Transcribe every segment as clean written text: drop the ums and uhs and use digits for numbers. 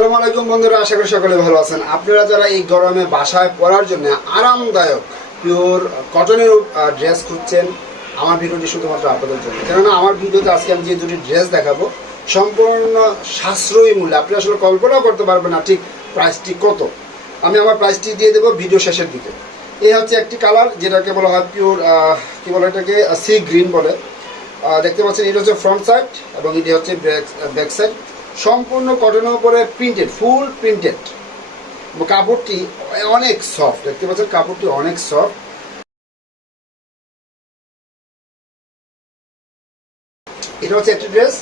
আসসালামু আলাইকুম বন্ধুরা, আশা করি সকলে ভালো আছেন। আপনারা যারা এই গরমে বাসায় পরার জন্য আরামদায়ক পিওর কটনের ড্রেস খুঁজছেন, আমার ভিডিওটি শুধুমাত্র আপনাদের জন্য। কেননা আমার ভিডিওতে আজকে আমি যে দুটি ড্রেস দেখাবো সম্পূর্ণ সাশ্রয়ী মূল্যে, আপনি আসলে কল্পনাও করতে পারবেন না ঠিক প্রাইসটি কত। আমি আমার প্রাইসটি দিয়ে দেবো ভিডিও শেষের দিকে। এই হচ্ছে একটি কালার, যেটাকে বলা হয় পিওর কি বলে এটাকে সি গ্রিন বলে। দেখতে পাচ্ছেন এটা হচ্ছে ফ্রন্ট সাইড এবং এটি হচ্ছে ব্যাক সাইড। সম্পূর্ণ কটনের উপরে প্রিন্টেড, ফুল প্রিন্টেড। কাপড়টি অনেক সফট, দেখতে পাচ্ছেন কাপড়টি অনেক সফট। এটা হচ্ছে একটি ড্রেস,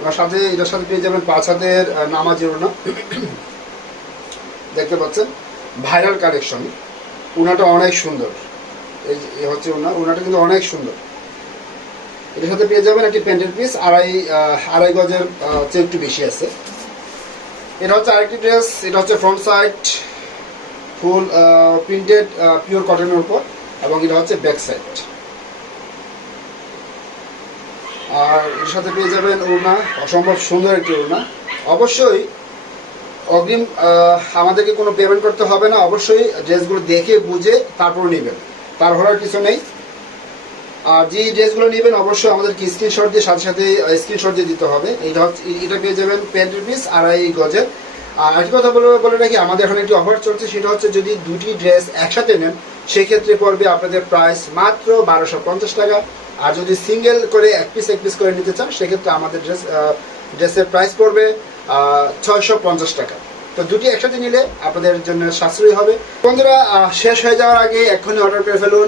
আমার সাথে এটার সাথে পেয়ে যাবেন 5 হাতের নামাজের ওড়না। দেখতে পাচ্ছেন ভাইরাল কালেকশন। ওড়নাটা অনেক সুন্দর, এই হচ্ছে ওড়নাটা কিন্তু অনেক সুন্দর। এটার সাথে পেয়ে যাবেন একটি প্যান্টের পিস, আড়াই গজের চেয়ে একটু বেশি আছে। এটা হচ্ছে আরেকটি ড্রেস, এটা হচ্ছে ফ্রন্ট সাইড ফুল প্রিন্টেড পিওর কটনের উপর, এবং এটা হচ্ছে ব্যাক সাইড। আর এর সাথে পেয়ে যাবেন ওড়না, অসম্ভব সুন্দর একটি ওড়না। অবশ্যই অগ্রিম আমাদেরকে কোনো পেমেন্ট করতে হবে না, অবশ্যই ড্রেসগুলো দেখে বুঝে তারপর নেবেন, তার হওয়ার কিছু নেই। আর যে ড্রেসগুলো নেবেন অবশ্যই আমাদেরকে স্ক্রিনশট দিয়ে সাথে সাথে স্ক্রিনশট দিয়ে দিতে হবে। এটা পেয়ে যাবেন প্যান্টের পিস আড়াই গজের। আর একটি কথা বলে রাখি, আমাদের এখন একটি অফার চলছে, সেটা হচ্ছে যদি দুটি ড্রেস একসাথে নেন সেই ক্ষেত্রে পড়বে আপনাদের প্রাইস মাত্র 1250 টাকা। আর যদি সিঙ্গেল করে এক পিস করে নিতে চান সেক্ষেত্রে আমাদের ড্রেসের প্রাইস পড়বে 650 টাকা। তো দুটি একসাথে নিলে আপনাদের জন্য সাশ্রয়ী হবে। বন্ধুরা, শেষ হয়ে যাওয়ার আগে এখনই অর্ডার করে ফেলুন।